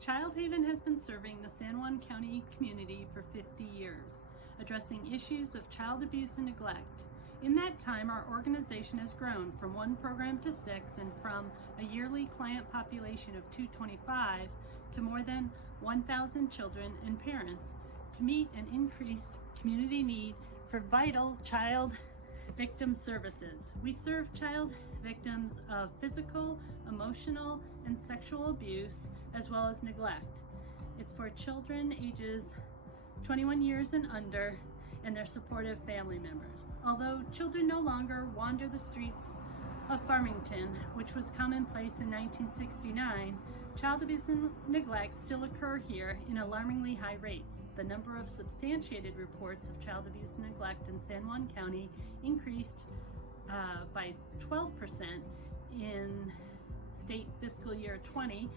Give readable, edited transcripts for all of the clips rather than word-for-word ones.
Childhaven has been serving the San Juan County community for 50 years, addressing issues of child abuse and neglect. In that time, our organization has grown from one program to 6 and from a yearly client population of 225 to more than 1,000 children and parents to meet an increased community need for vital child victim services. We serve child victims of physical, emotional, and sexual abuse, as well as neglect. It's for children ages 21 years and under and their supportive family members. Although children no longer wander the streets of Farmington, which was commonplace in 1969, child abuse and neglect still occur here in alarmingly high rates. The number of substantiated reports of child abuse and neglect in San Juan County increased by 12% in state fiscal year 20,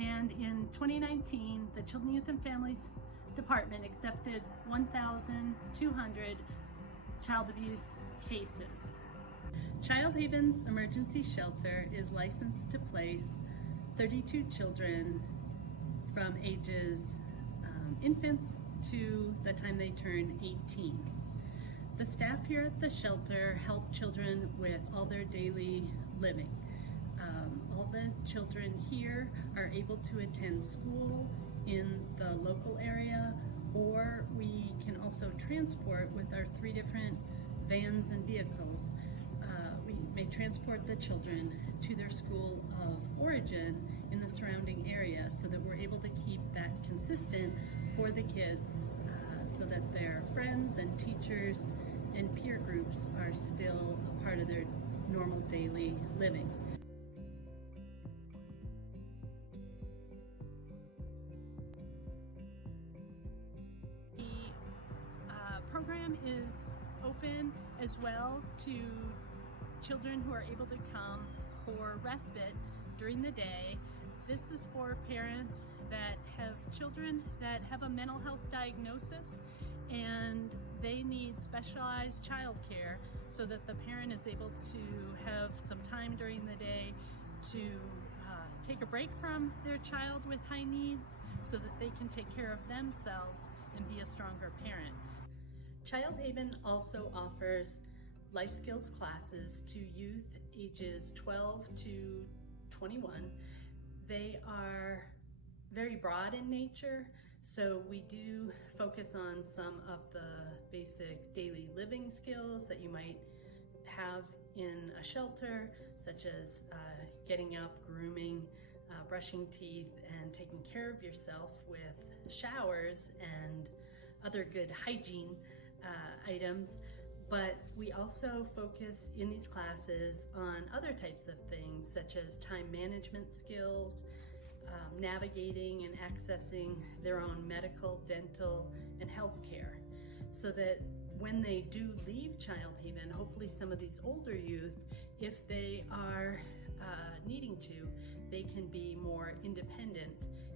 and in 2019, the Children, Youth, and Families Department accepted 1,200 child abuse cases. Childhaven's emergency shelter is licensed to place 32 children from ages infants to the time they turn 18. The staff here at the shelter help children with all their daily living. All the children here are able to attend school in the local area, or we can also transport with our 3 different vans and vehicles. We may transport the children to their school of origin in the surrounding area so that we're able to keep that consistent for the kids so that their friends and teachers and peer groups are still a part of their normal daily living. The program is open as well to children who are able to come for respite during the day. This is for parents that have children that have a mental health diagnosis and they need specialized childcare so that the parent is able to have some time during the day to take a break from their child with high needs so that they can take care of themselves and be a stronger parent. Childhaven also offers life skills classes to youth ages 12 to 21. They are very broad in nature, so we do focus on some of the basic daily living skills that you might have in a shelter, such as getting up, grooming, brushing teeth, and taking care of yourself with showers and other good hygiene items. But we also focus in these classes on other types of things, such as time management skills, navigating and accessing their own medical, dental, and health care, so that when they do leave Childhaven, hopefully some of these older youth, if they are needing to, they can be more independent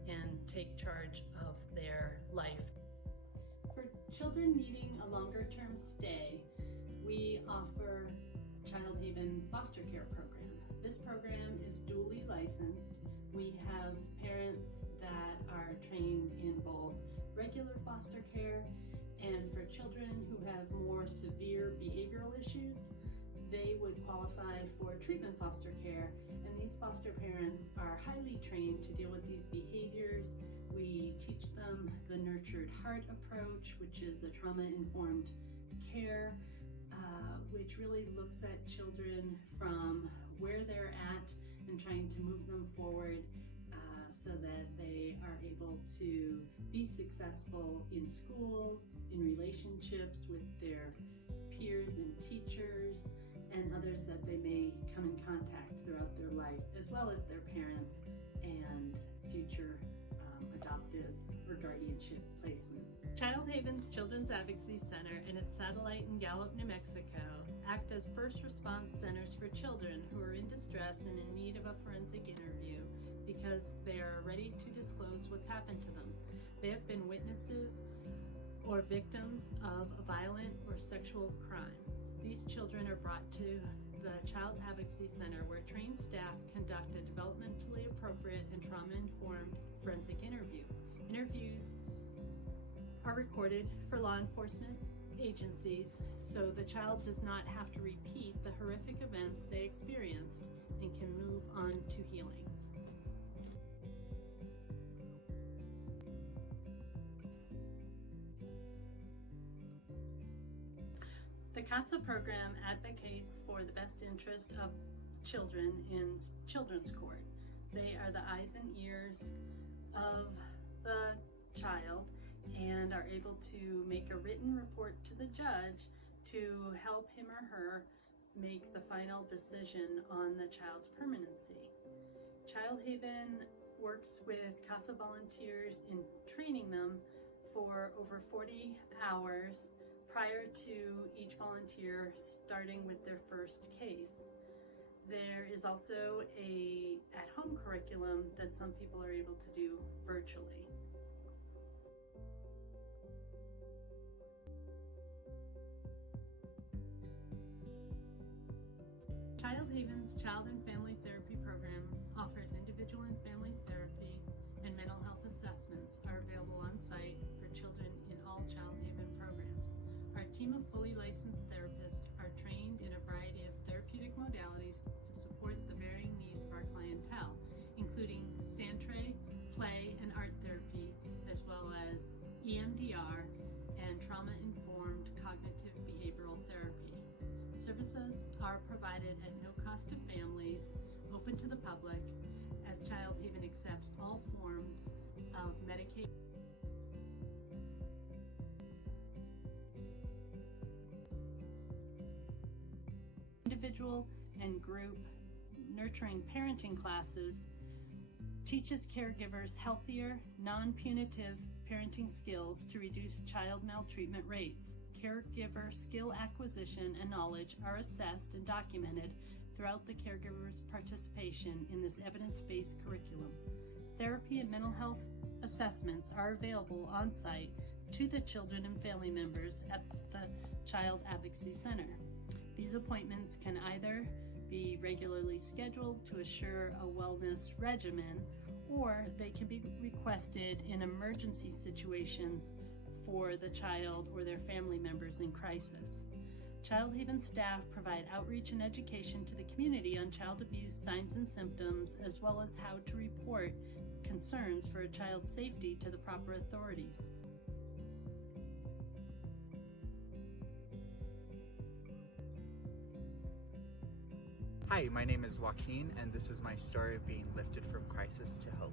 and take charge of their life. For children needing a longer-term stay, we offer Childhaven foster care program. This program is dually licensed. We have parents that are trained in both regular foster care, and for children who have more severe behavioral issues, they would qualify for treatment foster care, and these foster parents are highly trained to deal with these behaviors. We teach them the nurtured heart approach, which is a trauma-informed care, which really looks at children from where they're at and trying to move them forward so that they are able to be successful in school, in relationships with their peers and teachers, and others that they may come in contact throughout their life, as well as their parents and future adoptive or guardianship placements. Childhaven's Children's Advocacy Center and its satellite in Gallup, New Mexico act as first response centers for children who are in distress and in need of a forensic interview because they are ready to disclose what's happened to them. They have been witnesses or victims of a violent or sexual crime. These children are brought to the Child Advocacy Center, where trained staff conduct a developmentally appropriate and trauma-informed forensic interview. Interviews are recorded for law enforcement agencies so the child does not have to repeat the horrific events they experienced and can move on to healing. The CASA program advocates for the best interest of children in children's court. They are the eyes and ears of the child and are able to make a written report to the judge to help him or her make the final decision on the child's permanency. Childhaven works with CASA volunteers in training them for over 40 hours prior to each volunteer starting with their first case. There is also a at-home curriculum that some people are able to do virtually. Childhaven's Child and Family Therapy Program offers individual and family therapy, and mental health assessments are available on site for children in all Childhaven programs. Our team of fully licensed therapists are trained in a variety of therapeutic modalities to support the varying needs of our clientele, including Sandtray, play, and art therapy, as well as EMDR and trauma-informed cognitive behavioral therapy. Services are provided at no cost to families, open to the public, as Childhaven accepts all forms of Medicaid. Individual and group nurturing parenting classes teaches caregivers healthier, non-punitive parenting skills to reduce child maltreatment rates. Caregiver skill acquisition and knowledge are assessed and documented throughout the caregiver's participation in this evidence-based curriculum. Therapy and mental health assessments are available on site to the children and family members at the Child Advocacy Center. These appointments can either be regularly scheduled to assure a wellness regimen, or they can be requested in emergency situations for the child or their family members in crisis. Childhaven staff provide outreach and education to the community on child abuse signs and symptoms, as well as how to report concerns for a child's safety to the proper authorities. Hi, my name is Joaquin, and this is my story of being lifted from crisis to hope.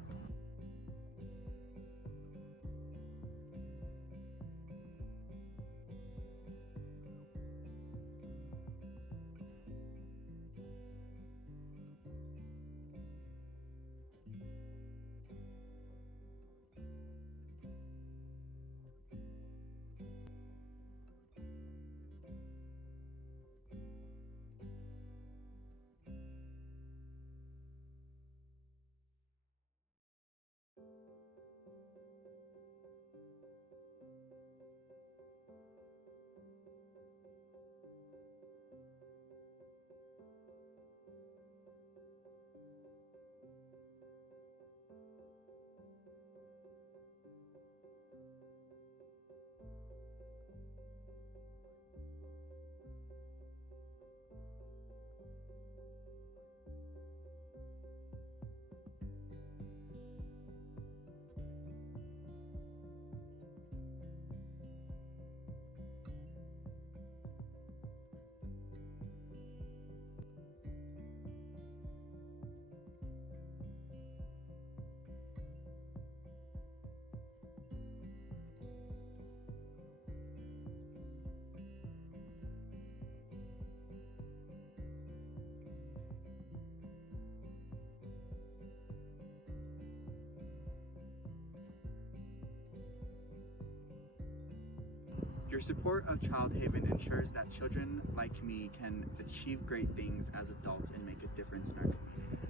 Your support of Childhaven ensures that children like me can achieve great things as adults and make a difference in our community.